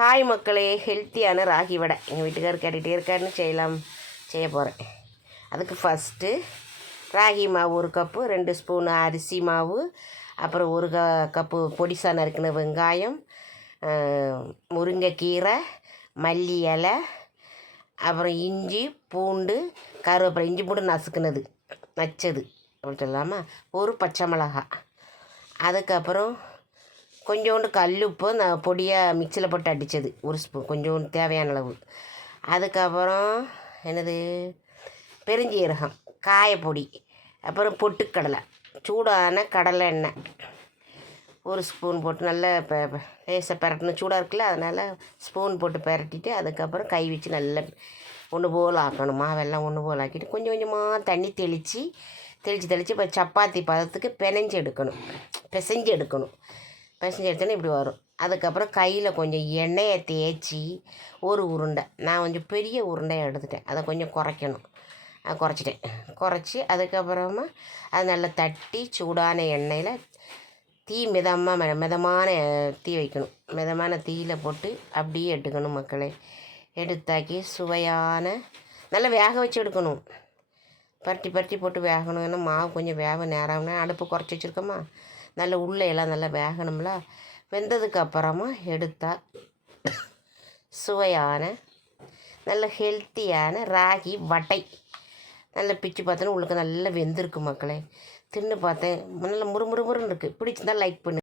Hi மக்களே, ஹெல்த்தியான ராகி வடை எங்கள் வீட்டுக்காரர் கேட்டுகிட்டே இருக்காருன்னு செய்ய போகிறேன். அதுக்கு ஃபஸ்ட்டு ராகி மாவு 1 கப்பு, 2 ஸ்பூன் அரிசி மாவு, அப்புறம் 1 கப்பு பொடிசா நறுக்கின வெங்காயம், முருங்கைக்கீரை, மல்லி இலை, அப்புறம் இஞ்சி பூண்டு, கருவேப்பிலை. இஞ்சி பூண்டு நச்சது அப்படி சொல்லாமல் 1 பச்சை மிளகாய். அதுக்கப்புறம் கொஞ்சோண்டு கல்லுப்பு நான் பொடியாக மிக்சியில் போட்டு அடித்தது 1 ஸ்பூன், கொஞ்சோண்டு தேவையான அளவு. அதுக்கப்புறம் பெருஞ்சீரகம், காயப்பொடி, அப்புறம் பொட்டுக்கடலை, சூடான கடலை எண்ணெய் 1 ஸ்பூன் போட்டு நல்லா லேசாக பெரட்டணும். சூடாக இருக்குல்ல, அதனால் ஸ்பூன் போட்டு பெரட்டிட்டு அதுக்கப்புறம் கை வச்சு நல்லா ஒன்று போல் ஆக்கணும். மாவெல்லாம் ஒன்று போல் ஆக்கிட்டு கொஞ்சம் கொஞ்சமாக தண்ணி தெளித்து இப்போ சப்பாத்தி பதத்துக்கு பிசைஞ்சு எடுக்கணும். எடுத்தோன்னே இப்படி வரும். அதுக்கப்புறம் கையில் கொஞ்சம் எண்ணெயை தேய்ச்சி 1 உருண்டை, நான் கொஞ்சம் பெரிய உருண்டையை எடுத்துட்டேன், அதை கொஞ்சம் குறைக்கணும். குறைச்சி அதுக்கப்புறமா அது நல்லா தட்டி சூடான எண்ணெயில் மிதமான தீ வைக்கணும். மிதமான தீயில் போட்டு அப்படியே எடுக்கணும் மக்களே. எடுத்தாக்கி சுவையான நல்லா வேக வச்சு எடுக்கணும். பரட்டி போட்டு வேகணும். ஏன்னா மாவு கொஞ்சம் வேக நேரம்னா அடுப்பு குறைச்சி வச்சுருக்கோமா, நல்ல உள்ளே எல்லாம் நல்லா வேகணும்ல. வெந்ததுக்கு அப்புறமா எடுத்தால் சுவையான நல்ல ஹெல்த்தியான ராகி வடை நல்லா பிச்சு பார்த்தோன்னா உங்களுக்கு நல்லா வெந்திருக்கு மக்களே. தின்னு பார்த்தேன், நல்லா முறுமுறுன்னு இருக்குது. பிடிச்சிருந்தால் லைக் பண்ணு.